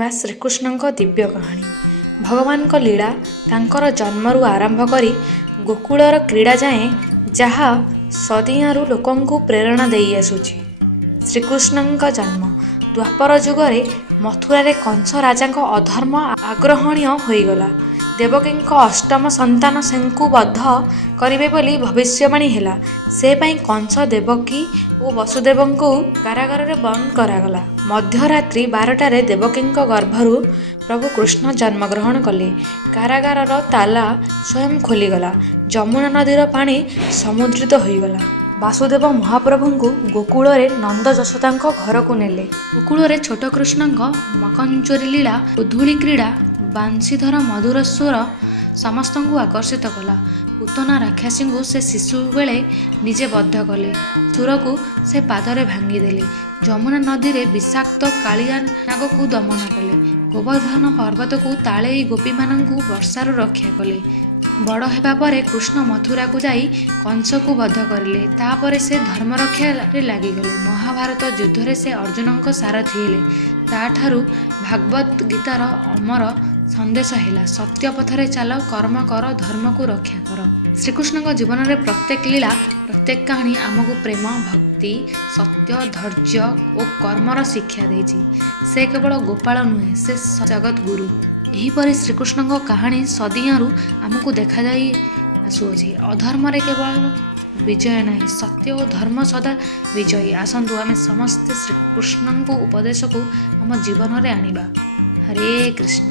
ଶୁଣିବା ଶ୍ରୀକୃଷ୍ଣଙ୍କ ଦିବ୍ୟ କାହାଣୀ। ଭଗବାନଙ୍କ ଲୀଳା ତାଙ୍କର ଜନ୍ମରୁ ଆରମ୍ଭ କରି ଗୋକୁଳର କ୍ରୀଡ଼ା ଯାଏଁ ଯାହା ସଦିଆଁରୁ ଲୋକଙ୍କୁ ପ୍ରେରଣା ଦେଇ ଆସୁଛି। ଶ୍ରୀକୃଷ୍ଣଙ୍କ ଜନ୍ମ ଦ୍ୱାପର ଯୁଗରେ ମଥୁରାରେ କଂସ ରାଜାଙ୍କ ଅଧର୍ମ ଆଗ୍ରହଣୀୟ ହୋଇଗଲା। ଦେବକୀଙ୍କ ଅଷ୍ଟମ ସନ୍ତାନ ସେଙ୍କୁ ବଧ କରିବେ ବୋଲି ଭବିଷ୍ୟବାଣୀ ହେଲା। ସେ ପାଇଁ କଂସ ଦେବକୀ ଓ ବସୁଦେବଙ୍କୁ କାରାଗାରରେ ବନ୍ଦ କରାଗଲା। ମଧ୍ୟରାତ୍ରି 12ଟାରେ ଦେବକୀଙ୍କ ଗର୍ଭରୁ ପ୍ରଭୁ କୃଷ୍ଣ ଜନ୍ମଗ୍ରହଣ କଲେ। କାରାଗାରର ତାଲା ସ୍ୱୟଂ ଖୋଲିଗଲା। ଯମୁନା ନଦୀର ପାଣି ସମୁଦ୍ରିତ ହୋଇଗଲା। ବାସୁଦେବ ମହାପ୍ରଭୁଙ୍କୁ ଗୋକୁଳରେ ନନ୍ଦ ଯଶୋଦାଙ୍କ ଘରକୁ ନେଲେ। ଗୋକୁଳରେ ଛୋଟ କୃଷ୍ଣଙ୍କ ମକଞ୍ଚରୀ ଲୀଳା ଓ ଧୂଳି କ୍ରୀଡ଼ା ବାଂଶୀଧର ମଧୁର ସ୍ୱର ସମସ୍ତଙ୍କୁ ଆକର୍ଷିତ କଲା। ପୂତନା ରାକ୍ଷସୀଙ୍କୁ ସେ ଶିଶୁ ବେଳେ ନିଜେ ବଦ୍ଧ କଲେ। ସୁରକୁ ସେ ପାଦରେ ଭାଙ୍ଗିଦେଲେ। ଯମୁନା ନଦୀରେ ବିଷାକ୍ତ କାଳିଆ ନାଗକୁ ଦମନ କଲେ। ଗୋବର୍ଦ୍ଧନ ପର୍ବତକୁ ତାଳେଇ ଗୋପୀମାନଙ୍କୁ ବର୍ଷାରୁ ରକ୍ଷା କଲେ। ବଡ଼ ହେବା ପରେ କୃଷ୍ଣ ମଥୁରାକୁ ଯାଇ କଂସକୁ ବଧ କରିଲେ। ତାପରେ ସେ ଧର୍ମରକ୍ଷାରେ ଲାଗିଗଲେ। ମହାଭାରତ ଯୁଦ୍ଧରେ ସେ ଅର୍ଜୁନଙ୍କ ସାରଥୀ ହେଲେ। ତାଠାରୁ ଭାଗବତ ଗୀତାର ଅମର ସନ୍ଦେଶ ହେଲା, ସତ୍ୟ ପଥରେ ଚାଲ, କର୍ମ କର, ଧର୍ମକୁ ରକ୍ଷା କର। ଶ୍ରୀକୃଷ୍ଣଙ୍କ ଜୀବନରେ ପ୍ରତ୍ୟେକ ଲୀଳା, ପ୍ରତ୍ୟେକ କାହାଣୀ ଆମକୁ ପ୍ରେମ, ଭକ୍ତି, ସତ୍ୟ, ଧୈର୍ଯ୍ୟ ଓ କର୍ମର ଶିକ୍ଷା ଦେଇଛି। ସେ କେବଳ ଗୋପାଳ ନୁହେଁ, ସେ ଜଗତ ଗୁରୁ। ଏହିପରି ଶ୍ରୀକୃଷ୍ଣଙ୍କ କାହାଣୀ ସଦିଆଁରୁ ଆମକୁ ଦେଖାଯାଇ ଆସୁଅଛି। ଅଧର୍ମରେ କେବଳ ବିଜୟ ନାହିଁ, ସତ୍ୟ ଓ ଧର୍ମ ସଦା ବିଜୟୀ। ଆସନ୍ତୁ ଆମେ ସମସ୍ତେ ଶ୍ରୀକୃଷ୍ଣଙ୍କ ଉପଦେଶକୁ ଆମ ଜୀବନରେ ଆଣିବା। ହରେ କୃଷ୍ଣ।